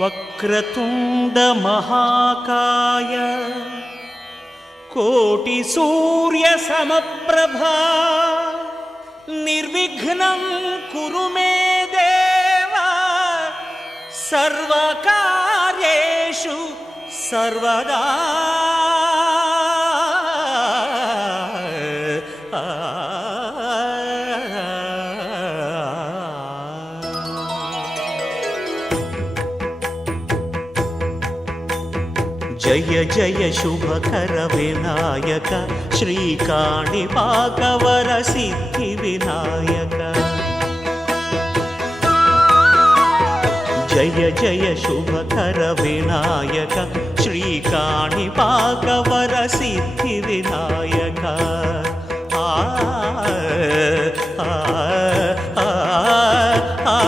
వక్రతుండ మహాకాయ కోటి సూర్య సమప్రభా నిర్విఘ్నం కురు మే దేవ సర్వకార్యేషు సర్వదా. జయ జయ శుభకర వినాయక శ్రీకాణిపాకవర సిద్ధి వినాయక. జయ జయ శుభకర వినాయక శ్రీకాణిపాకవర సిద్ధి వినాయక. ఆ ఆ ఆ ఆ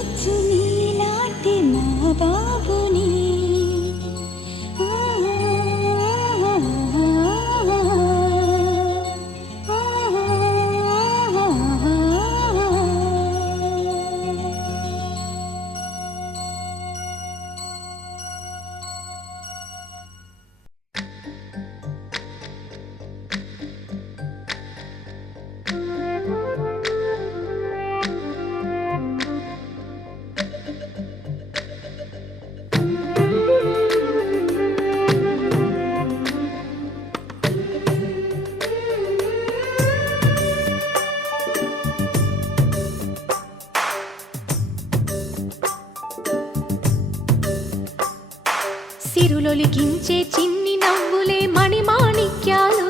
అచ్చు నీలాంటి మా బాబుని సిరులొలికించే చిన్ని నవ్వులే మణిమాణిక్యాలు,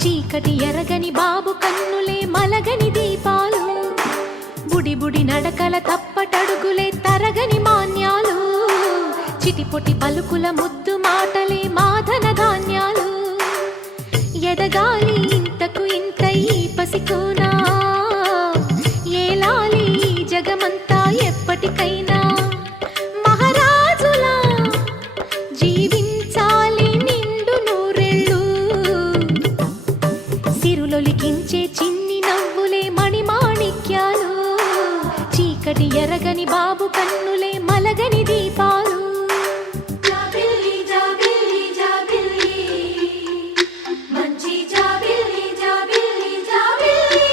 చీకటి ఎరగని బాబు కన్నులే మలగని దీపాలు, బుడి బుడి నడకల తప్పటడుగులే తరగని మాన్యాలు, చిటిపొటి పలుకుల ముద్దు మాటలే మాధన ధాన్యాలు. ఎదగాలి ఇంతకు ఇంత ఈ పసికోనా, ఏలాలి జగమంతా ఎప్పటికైనా, మహారాజులా జీవించాలి నిండు నూరెళ్ళు. సిరులొలికించే చిన్ని నవ్వులే మణిమాణిక్యాలు, చీకటి ఎరగని బాబు కన్నులే మలగని దీపాలు. జాబిల్లి జాబిల్లి జాబిల్లి మంచి జాబిల్లి జాబిల్లి జాబిల్లి.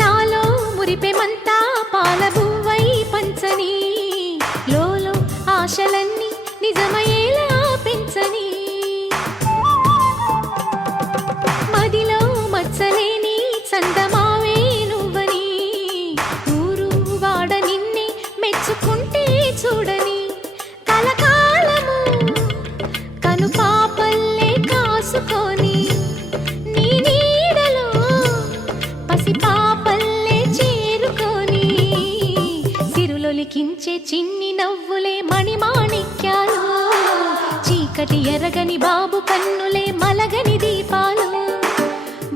నాలో మురిపెమంతా పాలబువ్వై పంచని, లోలో ఆశలన్నీ నిజమయ్యేలా పెంచని, మదిలో మచ్చలేని చందమావే నువ్వని, ఊరు వాడ నిన్నే మెచ్చుకుంటే చూడని, కలకాలము కను పాపల్లే కాసుకొని, నీ నీడలో పసిపాపల్లే చేరుకొని, సిరులొలికించే చిన్ని నవ్వులే మణిమాణిక్యాలు, చీకటి ఎరగని బాబు కన్నులే మలగని దీపాలు,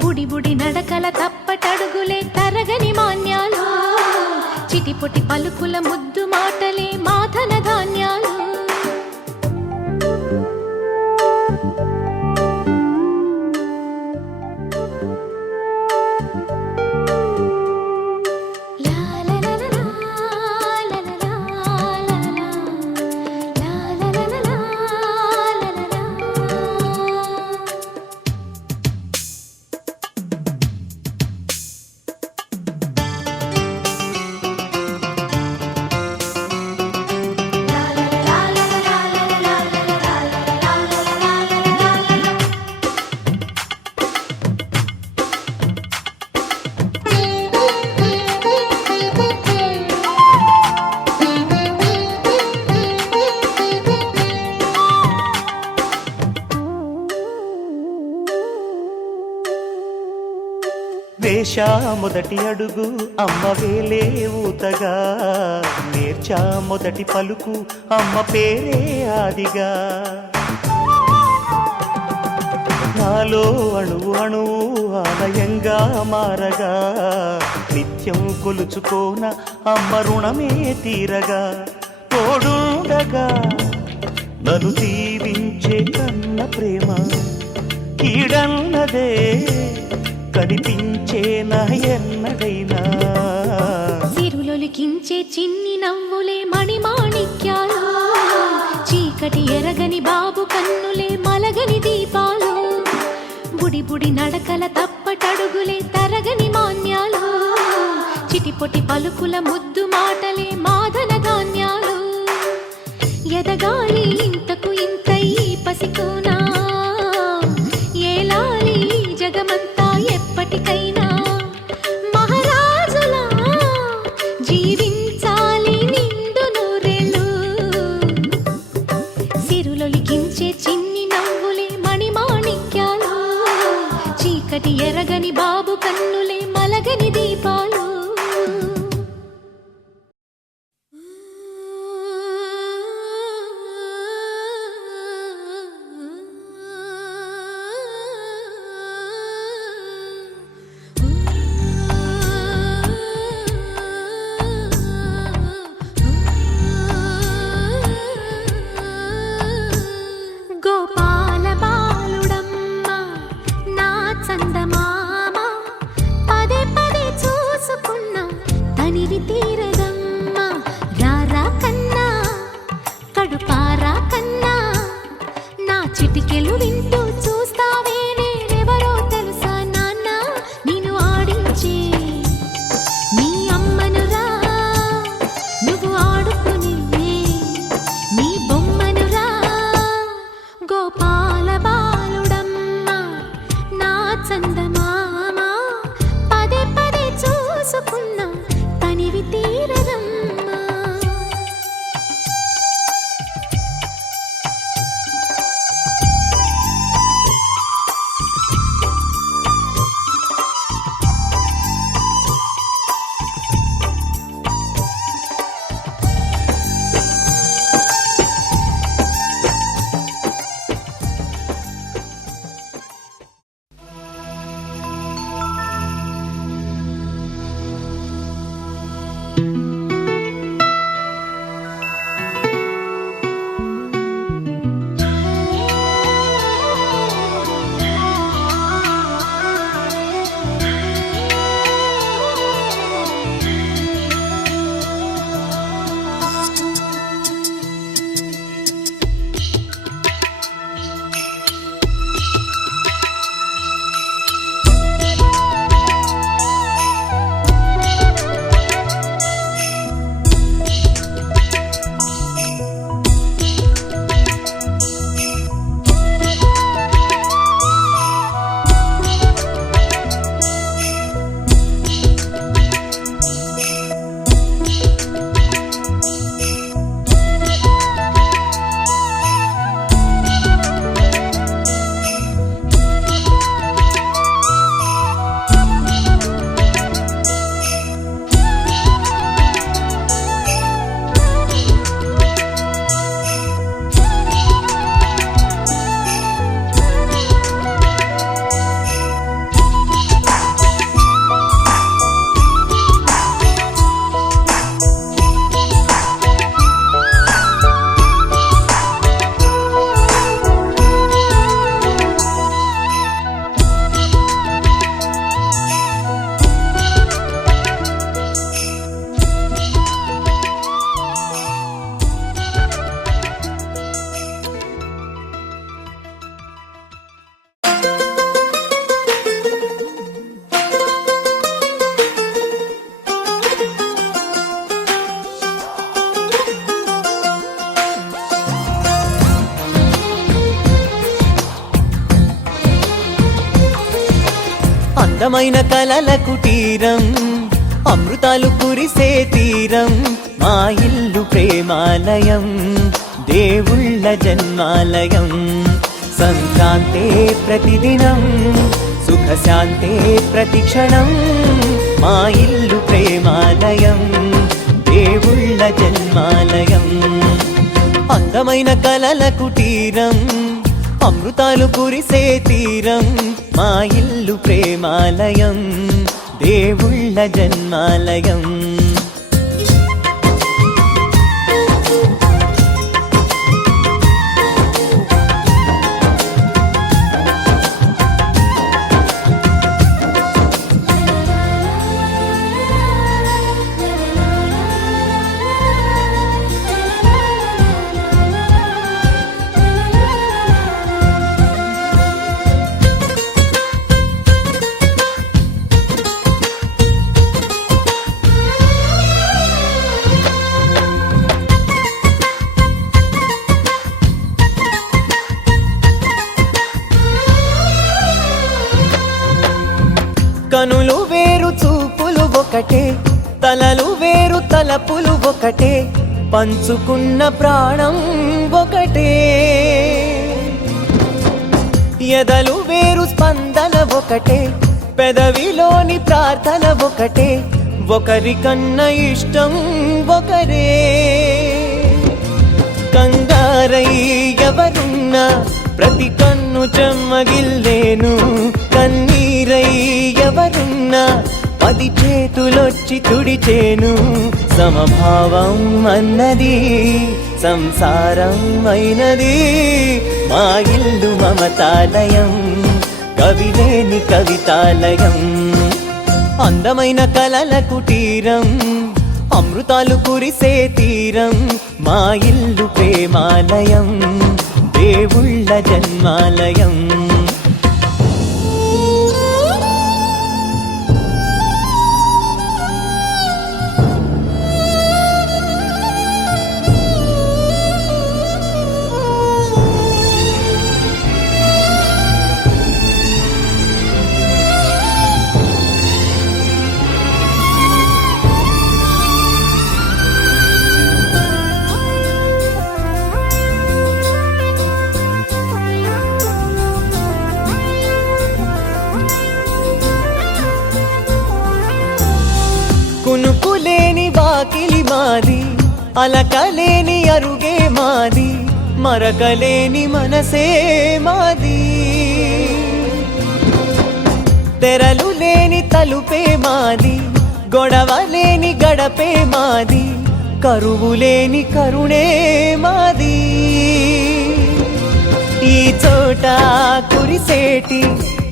బుడి బుడి నడకల తప్పటడుగులే తరగని మాన్యాలు, చిటిపొటి పలుకుల ముద్దు మాటలే మాధన ధాన్యాలు. వేశా మొదటి అడుగు అమ్మ వేలే ఊతగా, నేర్చా మొదటి పలుకు అమ్మ పేరే ఆదిగా, నాలో అణువు అణువు ఆలయంగా మారగా, నిత్యం కొలుచుకోన అమ్మ రుణమే తీరగా, తోడుండగా నన్ను దీవించే కన్న ప్రేమ కీడన్నదే కనిపించే ఎన్నడైనా. సిరులొలికించే చిన్ని నవ్వులే మణిమాణిక్యాలు, చీకటి ఎరగని బాబు కన్నులే మలగని దీపాలు, బుడి బుడి నడకల తప్పటడుగులే తరగని మాన్యాలు, చిటిపొటి పలుకుల ముద్దు మాటలే మాధన ధాన్యాలు. ఎదగాలి ఇంతకు ఇంత ఈ పసికోనా, ఏలాలి జగమంతా ఎప్పటికైనా. బాలబాలుడమ్మ నా చందమామ పదే పదే చూసుకున్నా తనివి తీరదమ్మా. అందమైన కలల కుటీరం అమృతాలు కురిసే తీరం మా ఇల్లు ప్రేమాలయం దేవుళ్ళ జన్మాలయం సంక్రాంతే ప్రతిదినం సుఖశాంతే ప్రతిక్షణం మా ఇల్లు ప్రేమాలయం దేవుళ్ళ జన్మాలయం అందమైన కలల కుటీరం అమృతాలు కురిసే తీరం మా ఇల్లు ప్రేమాలయం దేవుళ్ళ జన్మాలయం కనులు వేరు చూపులు ఒకటే తలలు వేరు తలపులు ఒకటే పంచుకున్న ప్రాణం ఒకటే ఎదలు వేరు స్పందన ఒకటే పెదవిలోని ప్రార్థన ఒకటే ఒకరికన్నా ఇష్టం ఒకరే కంగారై ఎవరున్నా ప్రతి కన్ను చెమ్మగిల్లేను కన్నీరై ఎవరున్నా 10 చేతులొచ్చి తుడిచేను సమభావం అన్నది సంసారం అయినది మా ఇల్లు మమతాలయం కవిలేని కవితాలయం అందమైన కలల కుటీరం అమృతాలు కురిసే తీరం మా ఇల్లు ప్రేమాలయం దేవుళ్ళ జన్మాలయం మాది, అలకలేని అరుగే మాది, మరకలేని మనసే మాది. తెరలు లేని తలుపే మాది, గొడవ లేని గడపే మాది, కరువు లేని కరుణే మాది. ఈ చోట కురిసేటి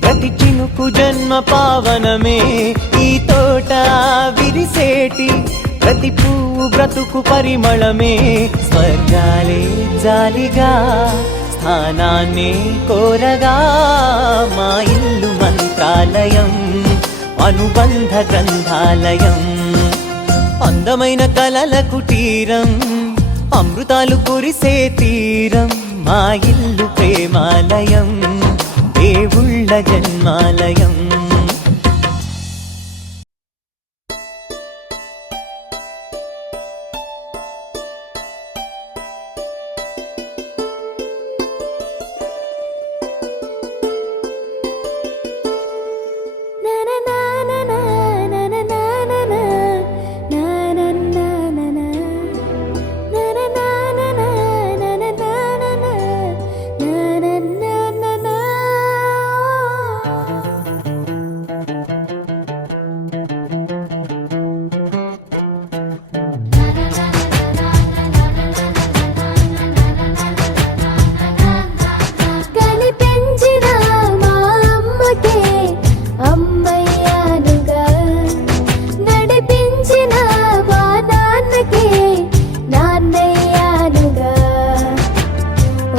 ప్రతి చినుకు జన్మ పావనమే, ఈ తోట విరిసేటి ప్రతి పువ్వు బ్రతుకు పరిమళమే. స్వర్గాలే జాలిగా స్థానాన్ని కోరగా, మా ఇల్లు మంత్రాలయం, అనుబంధ గ్రంథాలయం. అందమైన కలల కుటీరం, అమృతాలు కురిసే తీరం, మా ఇల్లు ప్రేమాలయం, దేవుళ్ళ జన్మాలయం.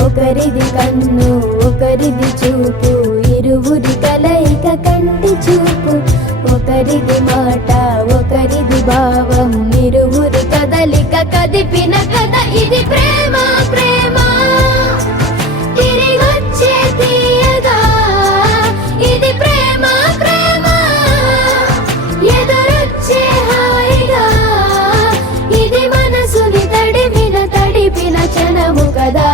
ఒకరిది కన్ను ఒకరిది చూపు, ఇరువురి కలయిక కంటి చూపు. ఒకరిది మాట ఒకరిది భావం, ఇరువురి కదలిక కదిపిన కథ ఇది ప్రేమ. ప్రేమ తిరిగొచ్చే తీయగా, ఇది ప్రేమ. ప్రేమ ఎదురొచ్చే హాయిగా, ఇది మనసుని తడిపిన క్షణము కదా.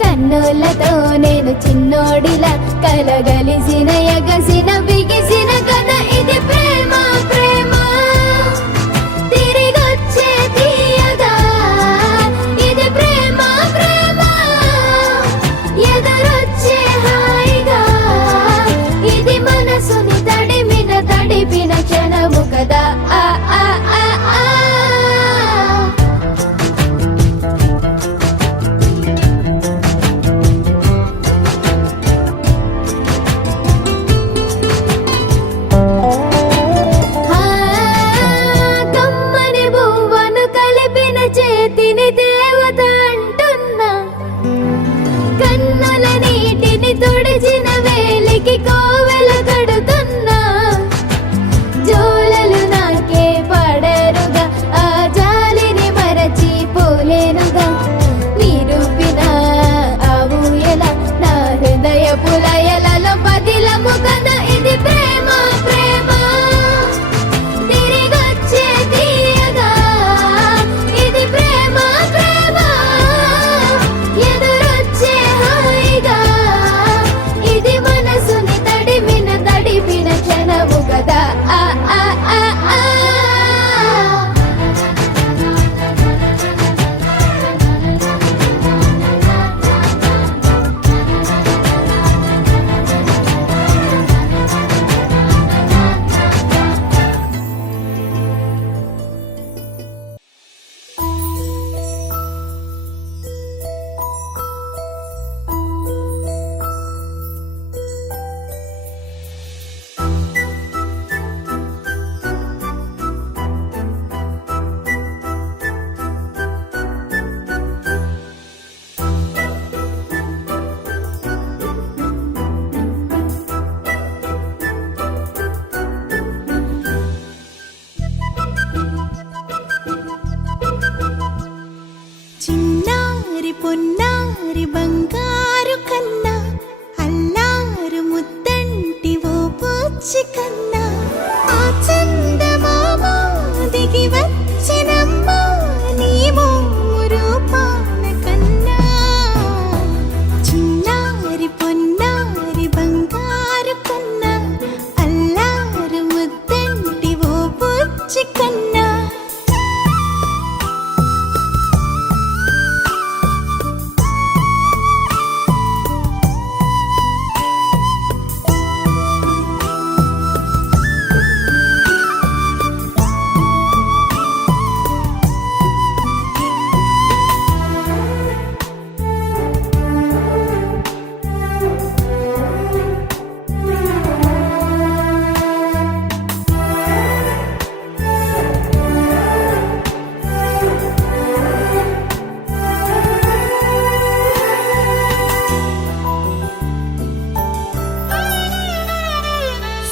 కన్నులతో నేను చిన్నోడిలా కలగలిసిన ఎగసిన బిగిసిన కథ ఇది ప్రేమ. ప్రేమ తిరిగొచ్చే తీయగా, ఇది ప్రేమ. ప్రేమ ఎదురొచ్చే హాయిగా, ఇది మనసుని తడిపిన క్షణము కదా. ఆ ఆ ఆ ఆ బుచ్చి కన్నా ఆ చందమామ దిగి వచ్చినమ్మా నీ మోము రూపాన కన్నా చిన్నారి పొన్నారి బంగారు కన్నా అల్లారు ముద్దంటి ఓ బుచ్చి కన్నా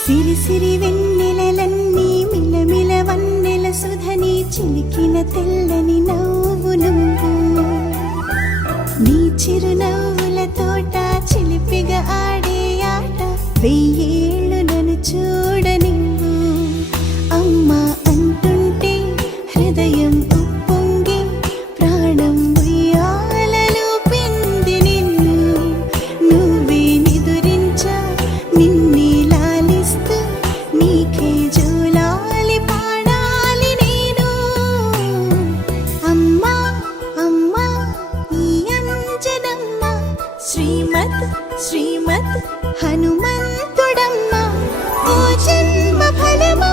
సిరి సిరి వెన్నెలలన్నీ మిలమిల వన్నెల సుధని చిలికిన తెల్లని నవ్వు నువ్వు నీ చిరునవ్వుల తోట చిలిపిగా ఆడే ఆట వెయ్యేళ్ళు నన్ను చూడనివ్వు అమ్మా అంటుంటే హృదయం ఉప్పొంగి ప్రాణం ఉయ్యాలలో పిండి నిన్ను నువ్వే నిదురించా నిన్నే లాలిస్తూ నీకే జోలాలి పాడాలి నేను అమ్మా అమ్మా ఈ అంజనమ్మ శ్రీమత్ శ్రీమత్ హనుమంతుడమ్మ ఓ జన్మ ఫలమా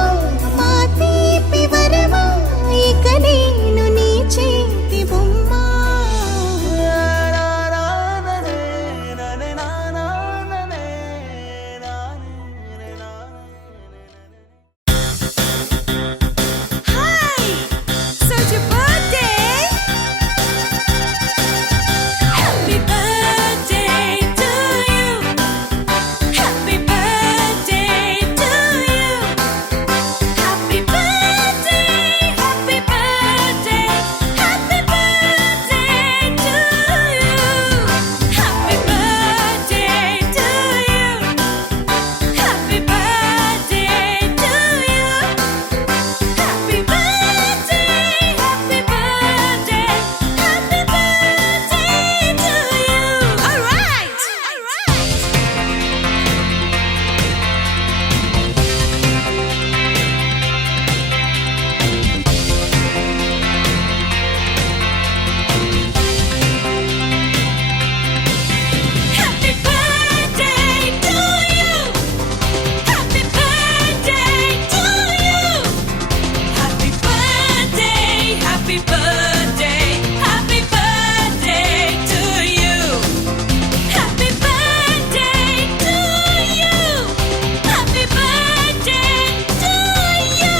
మా తీపి వరమా ఇక నేను నీ చేతి బొమ్మ Hi! So it's your birthday? Happy birthday to you. Happy birthday to you. Happy birthday, happy birthday, happy birthday to you. Happy birthday to you. Happy birthday to you. Happy birthday, happy birthday, happy birthday to you. All right, all right. Happy birthday to you. Happy birthday to you. Happy birthday, happy birthday, happy birthday to you. Happy birthday to you. Happy birthday to you.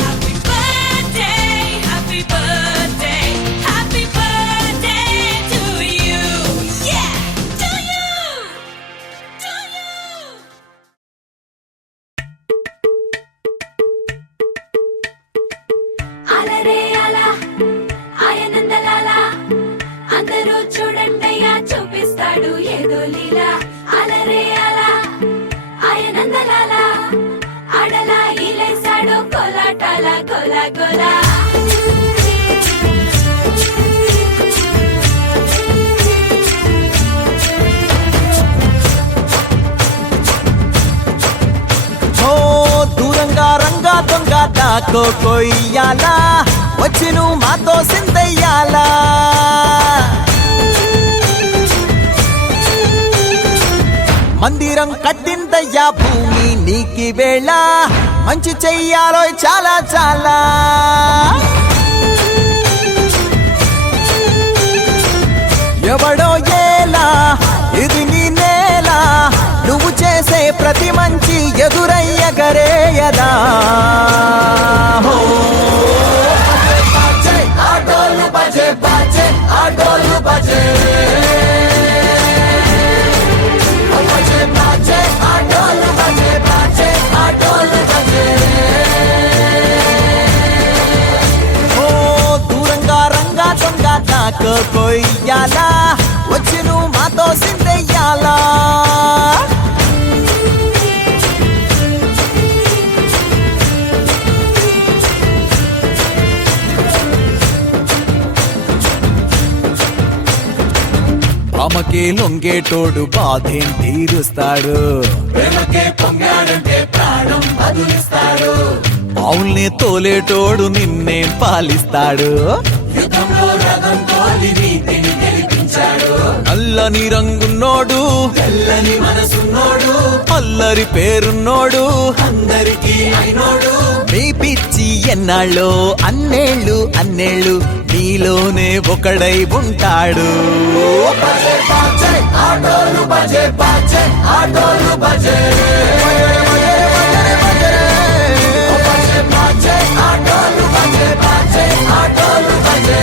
Happy birthday, happy birthday, happy birthday to you. Yeah, to you. To you. అలరే అలా ఆయనందలాల అందరూ చూడండయ్యా చూపిస్తాడు ఏదో లీలా అలరే అలా ఆయనందలాల ఆడలా ఇలేసాడు కోలాటాల గోలా గోలా ఓ దూరంగా రంగా దొంగ దాకో కొయ్యాలా వచ్చి నువ్వు మాతో సిందయ్యాలా మందిరం కట్టిందయ్యా భూమి నీకి వేళ మంచి చెయ్యాలో చాలా చాలా ఎవడో ఏలా ఇది నీ నేల నువ్వు చేసే ప్రతి మంచి ఎదురయ్యగరేయదా హో బజే ఆడోలు బజే బజే ఆడోలు బజే బజే బజే ఆడోలు బజే బజే ఆడోలు బజే ఓ దూరంగా రంగా దొంగ నాకు కొయ్యాలా వచ్చి నువ్వు మాతో సిందయ్యాలా ప్రేమకే లొంగేటోడు బాధేం తీరుస్తాడు. ప్రేమకే పొంగాడంటే ప్రాణం బదులిస్తాడు. అవుల్ని తోలేటోడు నిన్నే పాలిస్తాడు. యుద్ధంలో రథం తోలి నీతిని గెలిపించాడు. నల్లని రంగున్నోడు తెల్లని మనసున్నోడు. అల్లరి పేరున్నోడు అందరికీ అయినోడు. నీ పిచ్చి ఎన్నాళ్ళో అన్నేళ్ళు అన్నేళ్ళు నీలోనే ఒకడై ఉంటాడు. బజే బాజే ఆటోలు బజే బాజే ఆటోలు బజే బజే బాజే ఆటోలు బజే బాజే ఆటోలు బజే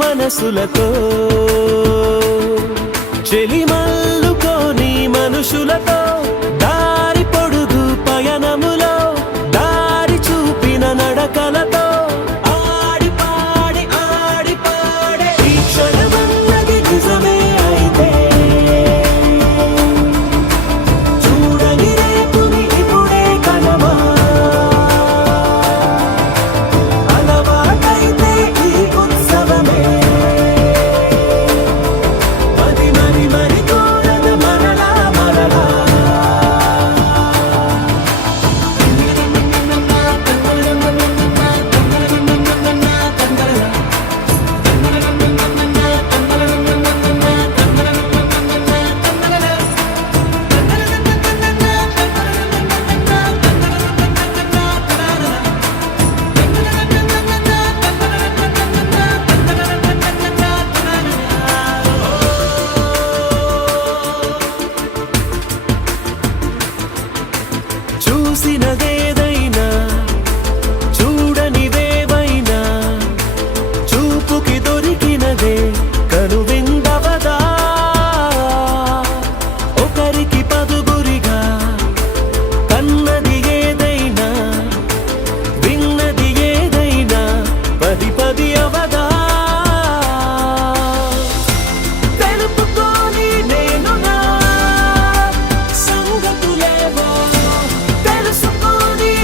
మనసులతో చెలిమల్లుకోని మనుషులతో దారి పొడుగు పయనములో దారి చూపిన నడకలతో ఆడి పాడే ఈ క్షణమన్నది నిజమే అయితే చూడని రేపుని ఇప్పుడే కలవా అలవాటైతే ఈ ఉత్సవమే మరి కోరద మరలా చూసినదేదైనా చూడనివేవైనా చూపుకి దొరికినదే కనువిందవదా ఒకరికి పదుగురిగా కన్నది ఏదైనా విన్నది ఏదైనా పది పది అవదా తెలుపుకోని నేను నా సంగతులేవో తెలుసుకొని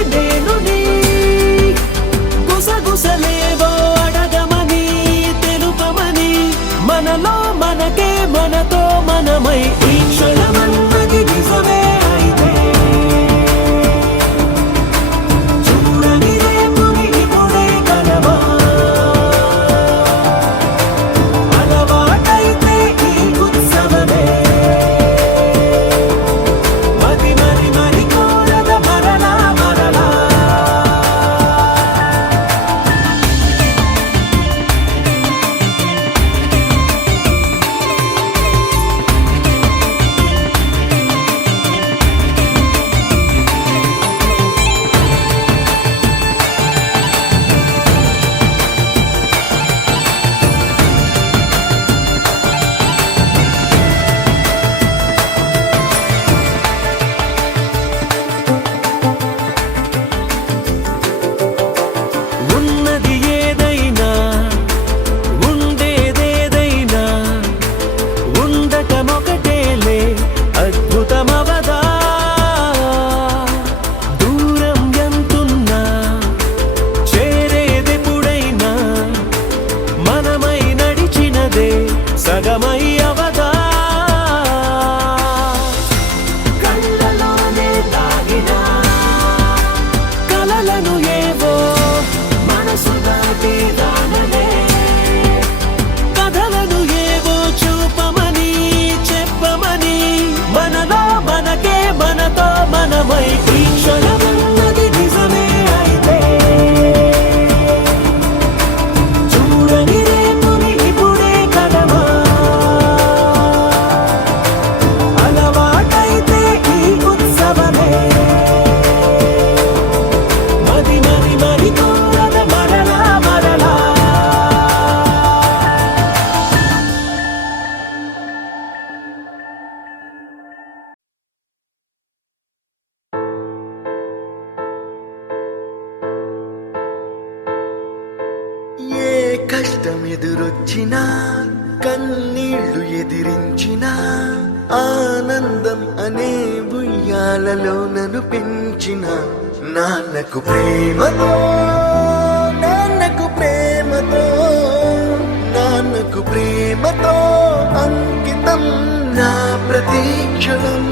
కష్టమెదురొచ్చినా కన్నీళ్లు ఎదిరించిన ఆనందం అనే ఉయ్యాలలో నన్ను పెంచిన నాన్నకు ప్రేమతో నాన్నకు ప్రేమతో నాన్నకు ప్రేమతో అంకితం నా ప్రతీక్షణం.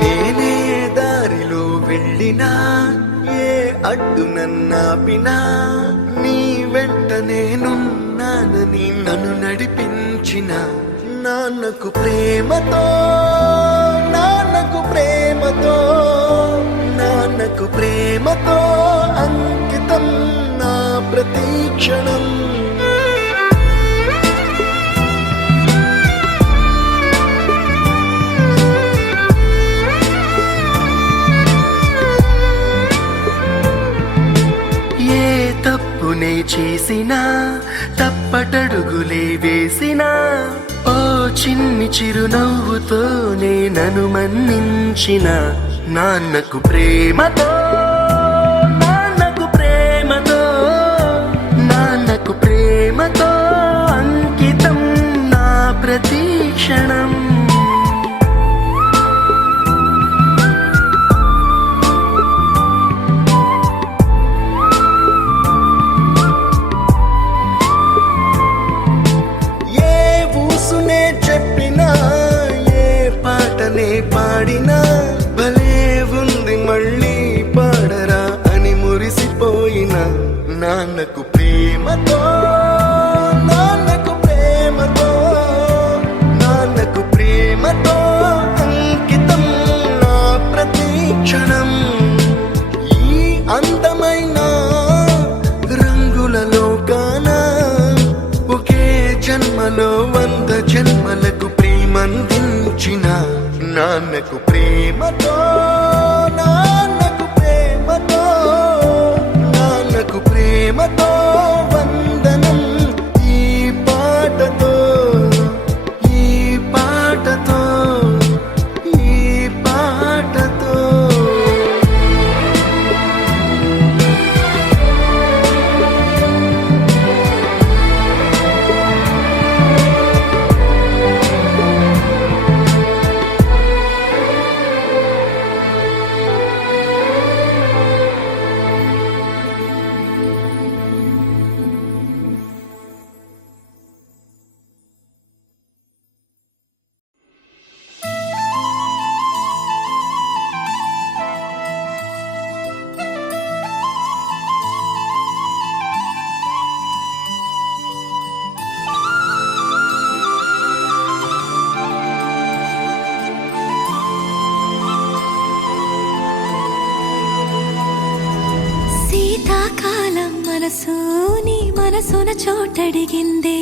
నేనే దారిలో వెళ్ళినా ఏ అడ్డు నన్నాపినా నీ వెంట నేనున్నానని నన్ను నడిపించిన నాన్నకు ప్రేమతో నాన్నకు ప్రేమతో నాన్నకు ప్రేమతో అంకితం నా ప్రతీక్షణం. ఏ తప్పునే చేసినా తప్పటడుగులే వేసినా ఓ చిన్ని చిరునవ్వుతోనే నన్ను మన్నించిన నాన్నకు ప్రేమతో నాన్నకు ప్రేమతో నాన్నకు ప్రేమతో అంకితం నా ప్రతీక్షణం. పాడినా భలే ఉంది మళ్ళీ పాడరా అని మురిసిపోయిన నాన్నకు ప్రేమతో నాన్నకు ప్రేమతో నాన్నకు ప్రేమతో అంకితం నా ప్రతీక్షణం. ఈ అందమైన రంగుల లోకాన ఒకే జన్మలో 100 జన్మలకు ప్రేమందించిన నాన్నకు ప్రేమతో నాన్నకు ప్రేమతో నాన్నకు ప్రేమతో వందనం. ఈ పాటతో ఈ పాటతో ఈ పాటతో శీతాకాలం మనసు నీ మనసున చోటడిగిందే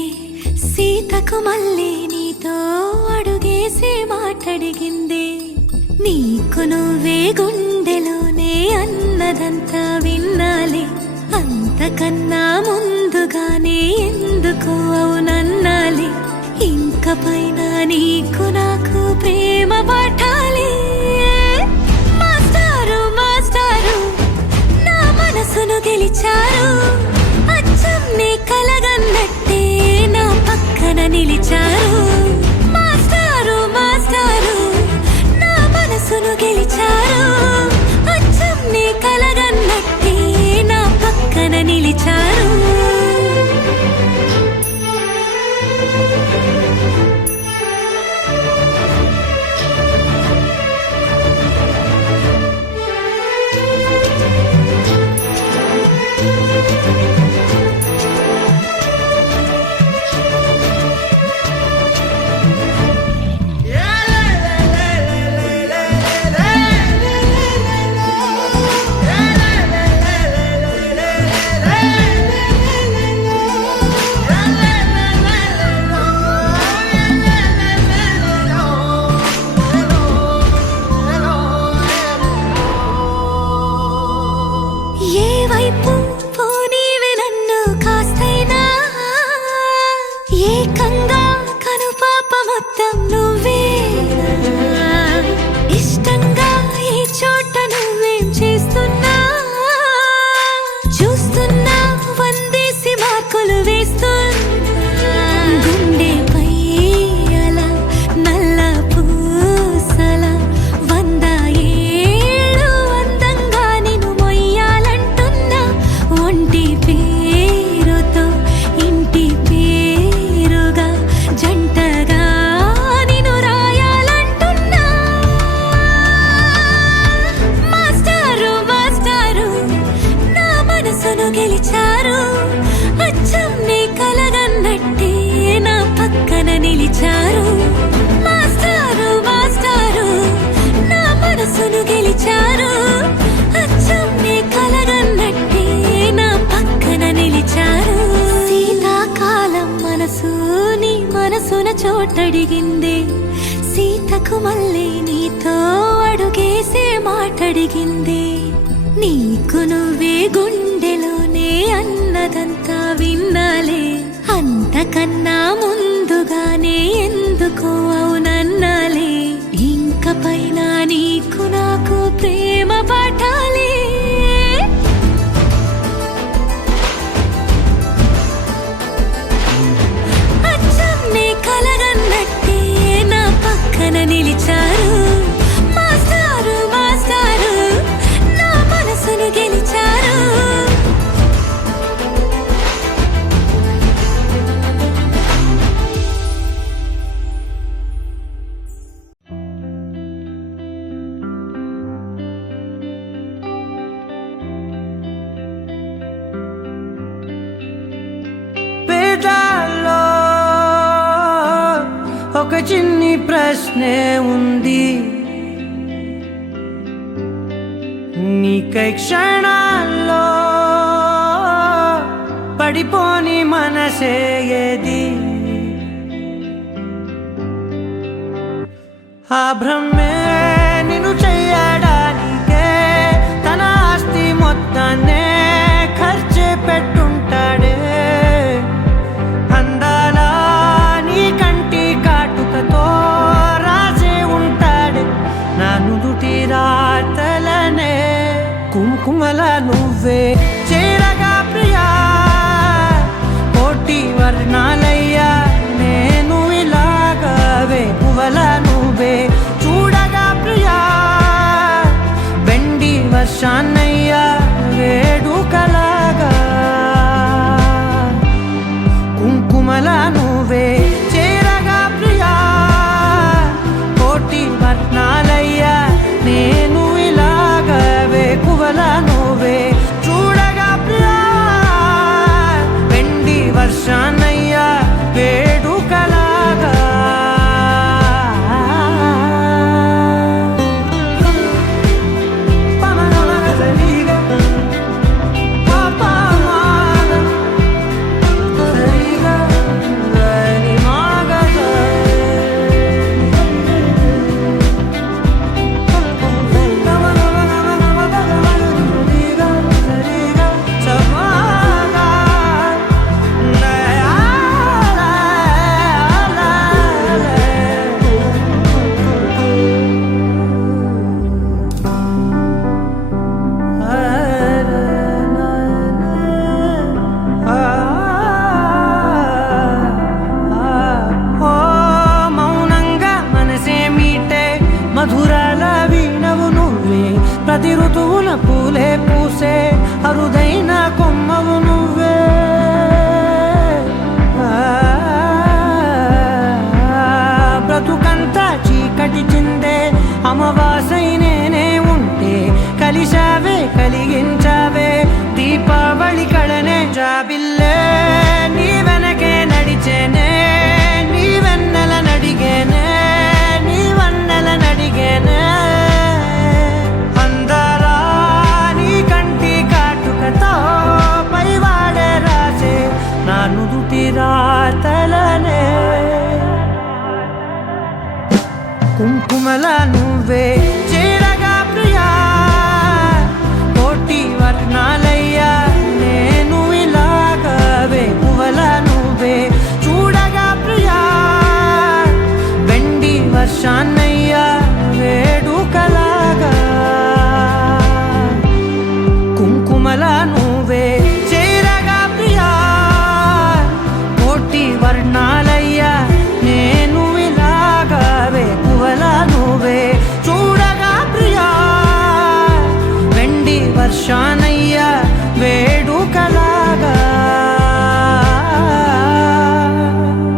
సీతకు మళ్ళీ నీతో అడుగేసి మాటడిగిందే నీకు నువ్వే గుండెలోనే అన్నదంతా విన్నాలే అంతకన్నా ముందుగానే ఎందుకు అవునన్నాలే ఇంక పైన నీకు నాకు ప్రేమ పాఠాలే మాస్టారు మాస్టారు నా మనసును గెలిచారు అచ్చం నీ కలగన్నట్టే నా పక్కన నిలిచారు మాస్టారు మాస్టారు నా మనసును గెలిచారు అచ్చం నీ కలగన్నట్టే నా పక్కన నిలిచారు చూస్తున్నా వందేసి మార్కులు వేస్తున్నా గుండెపై అలా నల్ల పూసల 100 ఏళ్ళు అందంగా నిన్ను మొయ్యాలంటున్నా ఒంటి పేరుతో ఇంటి పేరుగా జంటగా నిన్ను రాయాలంటున్నా మాస్టారు మాస్టారు నా మనసును గెలిచారు అచ్చం నీ కలగన్నట్టే నా పక్కన నిలిచారు మాస్టారు మాస్టారు నా మనసును గెలిచారు అచ్చం నీ కలగన్నట్టే నా పక్కన నిలిచారు శీతాకాలం మనసు నీ మనసున చోటడిగింది సీతకు మళ్ళీ నీతో అడుగేసే మాటడిగింది నీకు నువ్వే గుండెలోనే అన్నదంతా విన్నాలే అంతకన్నా ముందుగానే ఎందుకో అవునన్నాలే ఇంక పైన నీకు నాకు ప్రేమ పాఠాలే అచ్చం నీ కలగన్నట్టే నా పక్కన నిలిచారు మాస్టారు మాస్టారు నా మనసును గెలిచారు పేదాల్లో ఒక చిన్ని ప్రశ్నే ఉంది నీకై క్షణాల్లో పడిపోని మనసే ఏది ఆ భ్రమే నిన్ను చెయ్యడానికే తన ఆస్తి మొత్తాన్నే ఖర్చు పెట్టుంటాడే అందాల నీ కంటి కాటుకతో రాసే ఉంటాడే నా నుదుటి రాతలనే కుంకుమల నువ్వే చేరగా ప్రియా కోటి వర్ణాలయ్యా నేను ఇలాగవే పువ్వల నువ్వే చూడగా ప్రియా వెండి వర్షాన్నయ్యా వేడుకలాగా కుంకుమల నువ్వే చేరగా ప్రియా కోటి వర్ణాలయ్యా నేను ఇలాగవే పువ్వల నువ్వే చూడగా ప్రియా వెండి వర్షాన్నయ్యా వేడుకలాగా మధురాల వీణవు నువ్వే ప్రతి ఋతువున పూలే పూసే అరుదైన కొమ్మవు నువ్వే బ్రతుకంతా చీకటి చిందే అమావాసై నేనే ఉంటే కలిశావే కలిగించావే దీపావళి కళనే జాబిల్లే నీ వెనకే నడిచేనే నీ వెన్నెల నడిగేనే నీ వన్నెల నడిగేనే అందరా నీ కంటి కాటుకతో పైవాడే రాసే నా నుదుటి రాతలనే కుంకుమల నువ్వే చేరగా ప్రియా కోటి వర్ణాలయ్యా నేను ఇలాగవే పువ్వల నువ్వే చూడగా ప్రియా వెండి వర్షాన్నయ్యా వేడుకలాగా కుంకుమల నువ్వే ఎలుకలాగా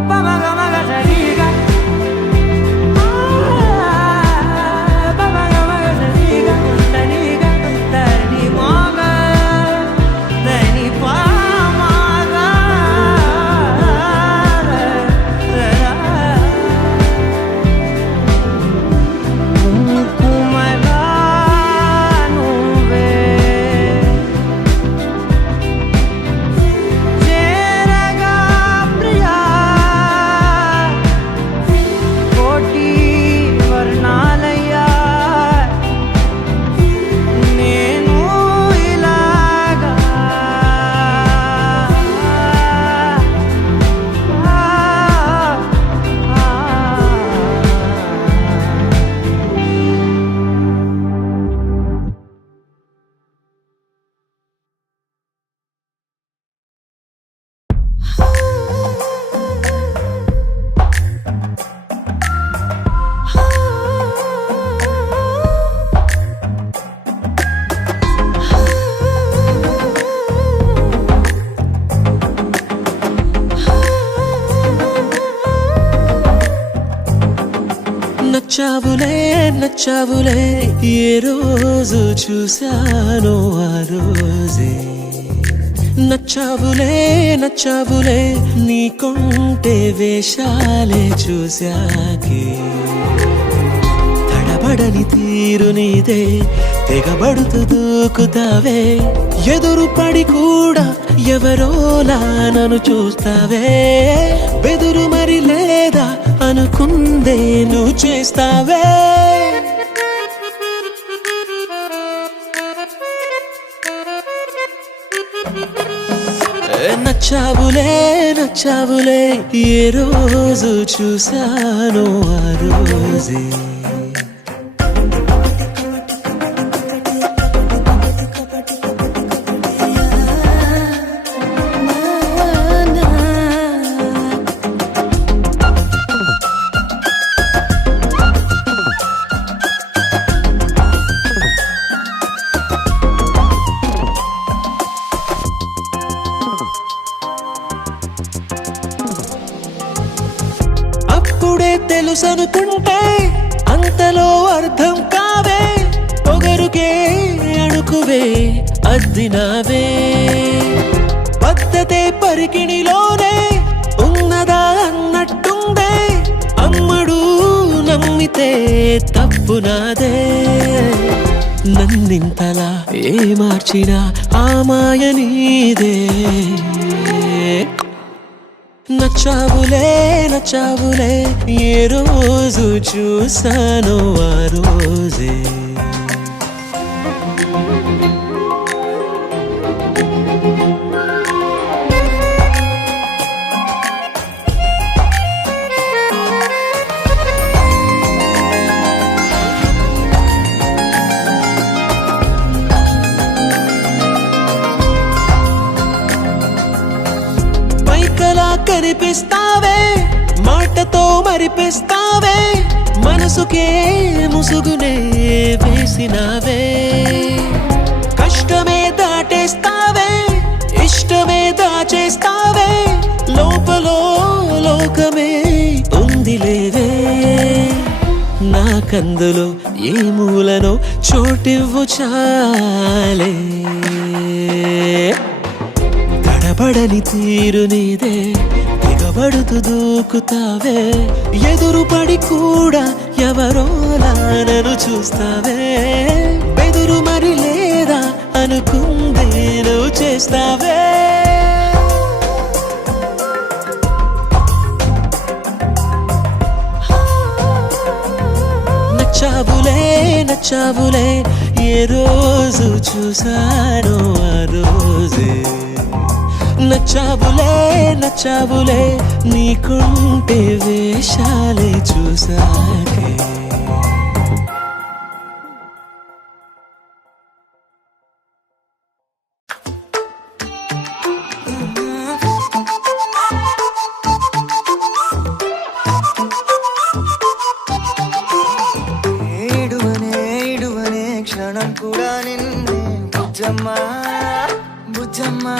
పమగమగ సరిగా పమగమగ సరిగా సరిగా దని మోగ దని పామగ కుంకుమలా నువ్వే చేరగా ప్రియా కోటి వర్ణాలయ్యా నేను ఇలాగా నచ్చావులే నచ్చావులే ఏ రోజు చూశానో ఆ రోజే నచ్చావులే నచ్చావులే నీకుంటే వేషాలే చూశాకే తడబడని తీరు నీదే తెగబడుతూ దూకుతావే ఎదురు పడి కూడా ఎవరోలా నన్ను చూస్తావే బెదురు మరి లేదా అనుకుందే నువ్వు చేస్తావే నచ్చావులే నచ్చావులే ఏ రోజు చూశానో ఆ రోజే అప్పుడే తెలుసనుకుంటే అంతలో అర్థం కావే పొగరుకే అణుకువే అద్దినావే పద్ధతే పరికిణిలోనే ఉన్నదా అన్నట్టుందే అమ్మడు నమ్మితే తప్పు నాదే నన్నింతలా ఏ మార్చినా ఆ మాయ నీదే నచ్చావులే నచ్చావులే ఏ రోజు చూశానో ఆ రోజే పైకలా కనిపిస్తావే మాటతో మరిపిస్తావే మనసుకే ముసుగునే వేసినావే కష్టమే దాటేస్తావే ఇష్టమే దాచేస్తావే లోపలో లోకమే ఉందిలేవే నాకందులో ఏ మూలనో చోటివ్వు చాలే తడబడని తీరు నీదే దిగబడుతూ దూకుతావే ఎదురు పడి కూడా ఎవరోలా నన్ను చూస్తావే బెదురు మరి లేదా అనుకుందే నువ్వు చేస్తావే నచ్చావులే నచ్చావులే ఏ రోజు చూశానో ఆ రోజే నచ్చావులే నచ్చావులే నీకుంటే వేషాలే చూసాకే క్షణం కూడా నిన్నే బుజ్జమ్మా బుజ్జమ్మా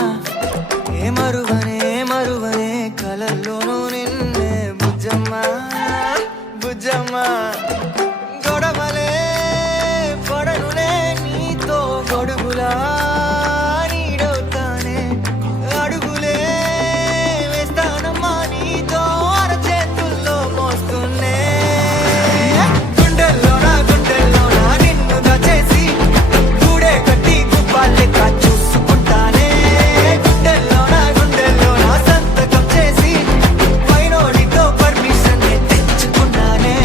ఏ మరువనే మరువనే కలల్లోనూ నిన్నే బుజ్జమ్మ బుజ్జమ్మ గొడవలే పడనులే నీతో గొడుగులా నీడవుతానే అడుగులే వేస్తానమ్మా నీతో అరచేతుల్లో మోస్తున్నే గుండెల్లోనా నిన్ను దచేసి గూడే కట్టి గుప్పాలెక్క చూసుకుంటానే గుండెల్లోనా సంతకం చేసి పైనోడితో పర్మిషన్ తెచ్చుకున్నానే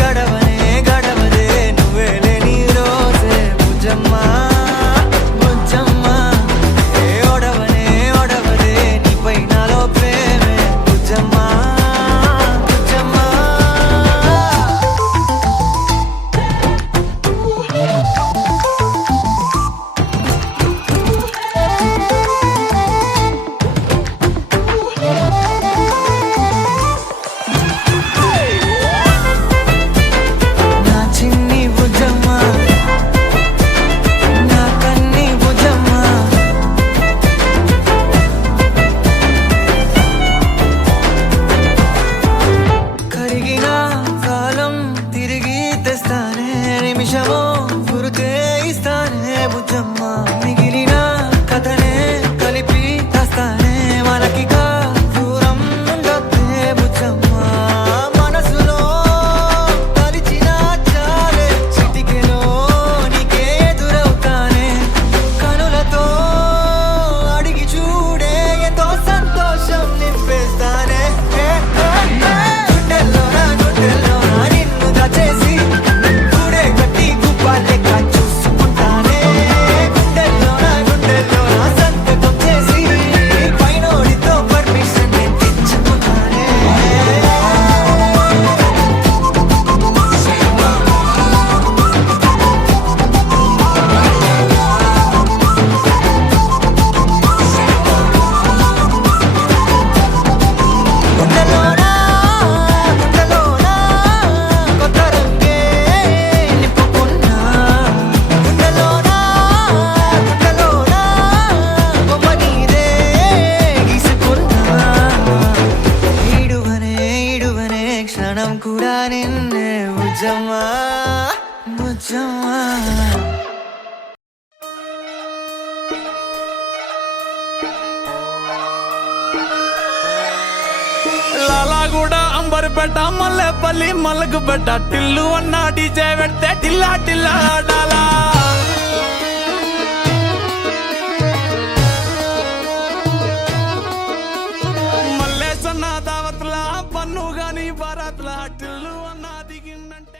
గడవదే నువ్వే లేని రోజే బుజ్జమ్మ బుజ్జమ్మ ఒడవదే నీపై నాలో ప్రేమే బుజ్జమ్మ బుజ్జమ్మ నా చిన్ని బుజ్జమ్మ నా కన్ని బుజ్జమ్మ కరిగిన కాలం తిరిగి తెస్తానే నిమిషమో గురుతే ఇస్తానే బుజ్జమ్మ మిగిలిన కథనే కలిపి తెస్తానే మనకిక దూరం ఉండొద్దే బుజ్జమ్మ మనసులో తలిచిన చాలే చిటికెలో నీకే ఎదురవుతానే కనులతో అడిగి చూడే ఎంతో సంతోషం నింపేస్తానే గుండెల్లోనా నిన్ను దచేసి గూడే కట్టి గుప్పాలెక్క చూసుకుంటానే గుండెల్లోనా సంతకం చేసి పైనోడితో పర్మిషన్ తెచ్చుకున్నానే గుండెల్లోనా కొత్త రంగే నింపుకున్నా గుండెల్లోనా బొమ్మ నీదే గీసుకున్నా ఇడువనే క్షణం కూడా నిన్నే బుజ్జమ్మ బుజ్జమ్మ లాలాగూడ అంబర్పేట మల్లెపల్లి మల్లకుపేట టిల్లు అన్న డీజే పెడితే టిల్లా టిల్లా ఆడాలా మల్లేసన్న దావత్ల పన్ను గాని భారత్ల టిల్లు అన్న దిగిందంటే